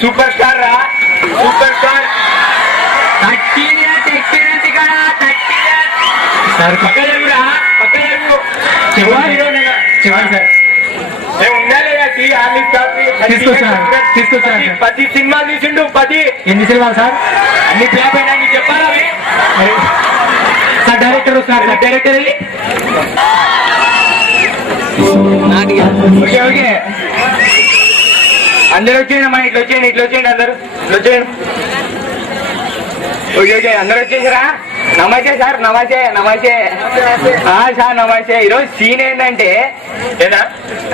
Super star రా, super star. Sir పక్క జరుగురా, పక్క జరుగు. పది సినిమాలు తీసిండు, 10. ఎన్ని సినిమాలు సార్? అన్ని ఫ్లాప్ అయినా చెప్పాలా sir? Director sir, director okay okay. అందరు వచ్చేయండి అమ్మా, ఇట్లా వచ్చేయండి, ఇట్లా వచ్చేయండి, అందరు ఇట్లా వచ్చేయండి. ఓకే ఓకే, అందరు వచ్చేసారా? నమస్తే సార్, నమస్తే నమస్తే సార్, నమస్తే. ఈరోజు సీన్ ఏంటంటే,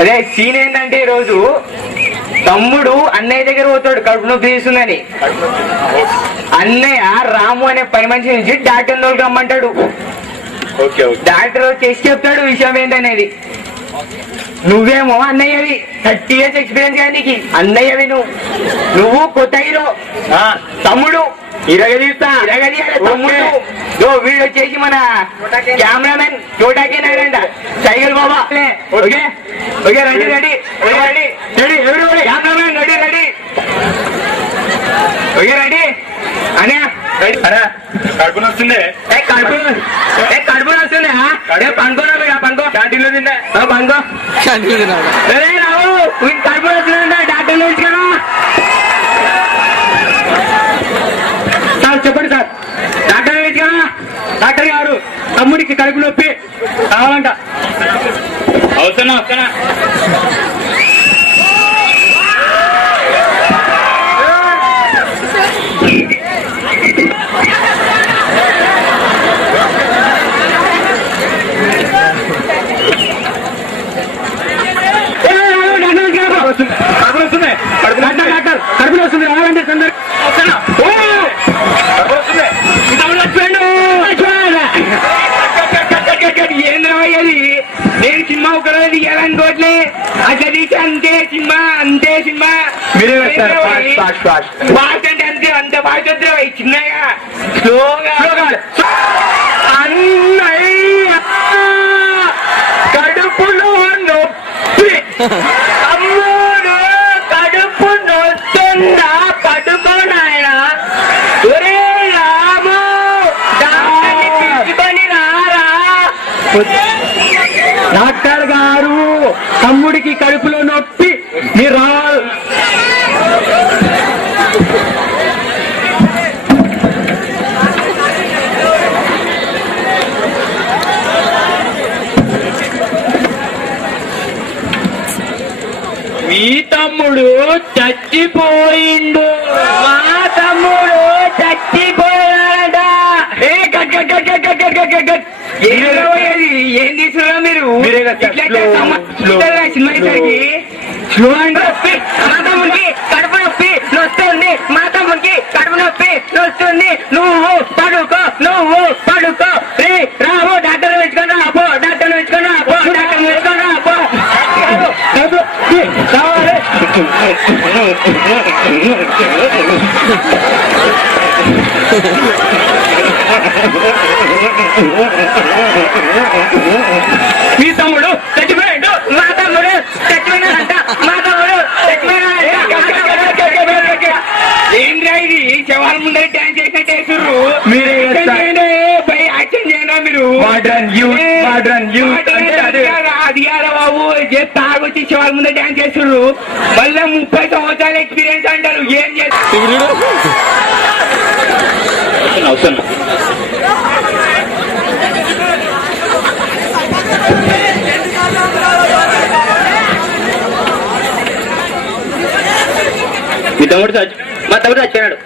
అదే సీన్ ఏంటంటే ఈరోజు తమ్ముడు అన్నయ్య దగ్గర పోతాడు కడుపు నొప్పి తీస్తుందని. అన్నయ్య రాము అనే పని మనిషి నుంచి డాక్టర్ దగ్గరికి రమ్మంటాడు. డాక్టర్ చేసి చెప్తాడు విషయం ఏంటనేది. నువ్వేమో అన్నయ్యవి, 30 years ఎక్స్పీరియన్స్ కానీ నీకు అన్నయ్యవి. నువ్వు కొత్త హీరో, తమ్ముడు ఇరగదీస్తా. తమ్ముడు వీడు వచ్చేసి మన కెమెరామెన్ చోటాకే నారాయణ సైకిల్ బాబా. Okay okay, ready ready ready ready ఎవరు cameraman ready ready. Okay ready అనే కడుపుని వస్తుంది, కడుపుని వస్తుంది. పండుకోరా, పండుకో. క్యాంటీన్లో తిందా పండుకో, క్యాంటీన్లో తిన్నా. రావు కడుపుని వస్తుందంట, డాక్టర్లో ఇచ్చుకోరా. సార్ చెప్పండి సార్. డాక్టర్ ఇచ్చుకోరా. డాక్టర్ గారు తమ్ముడికి కడుపు నొప్పి కావాలంట. వస్తున్నా వస్తున్నా. కడుపులో వస్తుంది, కడుపులో వస్తుంది, రావాలంటే తొందర ఏం రావయ్యేది. నేను సినిమా ఒక రోజు తీయాలనుకోవట్లే, అట్లా తీసి అంతే సినిమా, అంతే సినిమా. ఫాస్ట్ అంటే అంతే, అంత ఫాస్ట్ వద్దు చిన్నగా, స్లోగా. అన్నయ్య కడుపులో నొప్పి, అమ్మోడు కడుపు నొస్తుందా, పడుకోనాయన. ఒరే రాము, డాక్టర్ని పిలుచుకొని రారా. డాక్టర్ గారు తమ్ముడికి కడుపులో నొప్పి, మీరు రా. మీ తమ్ముడు చచ్చిపోయిండు, మా తమ్ముడు చచ్చిపోయాడ. ఏం తీసుకురా మీరు? సినిమా స్లో అంటే మా తమ్ముడికి కడుపు నొప్పి వస్తుంది, మా తమ్ముడికి కడుపు నొప్పి వస్తుంది. నువ్వు పడుకో, నువ్వు పడుకో. రే రావు, డాక్టర్ వెచ్చుకొని రాపో, డాక్టర్ వెచ్చుకొని రాపో, డాక్టర్ వెచ్చుకొని రాపో. కావాలి మీ తమ్ముడు చచ్చిపోయాడు, మా తమ్ముడు చచ్చిపోయినాడంట, మా తమ్ముడు చచ్చిపోయినాడంట. ఏంద్రా ఇది శవాల ముందర డాన్స్ చేసినట్టు వేసుర్రు. పై యాక్షన్ చేయనా మీరు? అది కాదా బాబు, తాగొచ్చి శవాల ముందర డాన్స్ చేస్తుర్రు. మళ్ళీ 30 సంవత్సరాల ఎక్స్పీరియన్స్ అంటారు. ఏం చేస్తారు? మీ తమ్ముడు మా తమ్ముడు చచ్చిపోయాడు.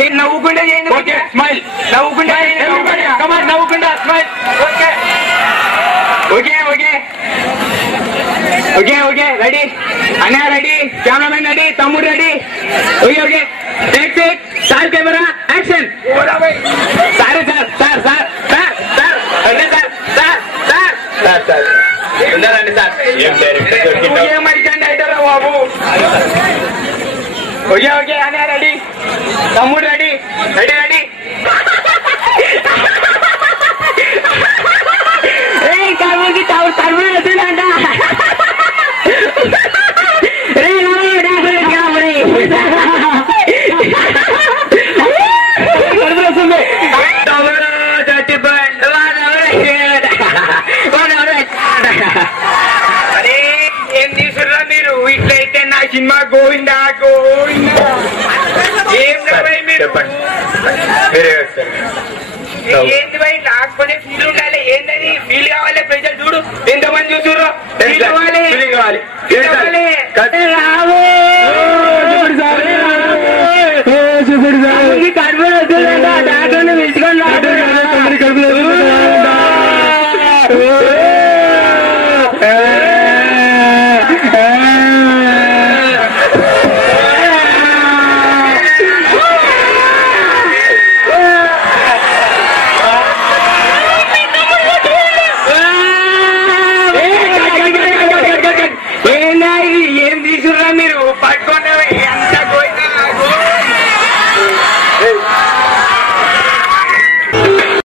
ఏ నవ్వుకుంటే చేయండి, స్మైల్ నవ్వుకుంటే, నవ్వుకుంటా smile. Okay okay okay okay okay ready అన్నా, రెడీ కెమెరామెన్ రెడీ, తమ్ముడు ready. Okay okay take take. Sir camera action. Sir sir sir sir sir sir అదే sir sir sir sir sir ఉన్నారండి సార్. ఏమడికండి అయితారా బాబు? Okay okay అన్నా ready, తమ్ముడు ready, ready ready. తమ్ముడు వస్తుందంట. సినిమా గోవిందా గోవిందా. ఏం మీరు చెప్పండి మీరే వస్తారు. ఏంటి భయ్ నాకు కొనే ఫీల్ ఉండాలి. ఏంటది ఫీల్ కావాలి ప్రజలు చూడు ఎంతమంది చూస్తుర్రు. ఫీల్ కావాలి ఫీలింగ్ కావాలి. డాక్టర్ని పిలుచుకొని ఏం తీసుకురా మీరు పట్టుకున్నా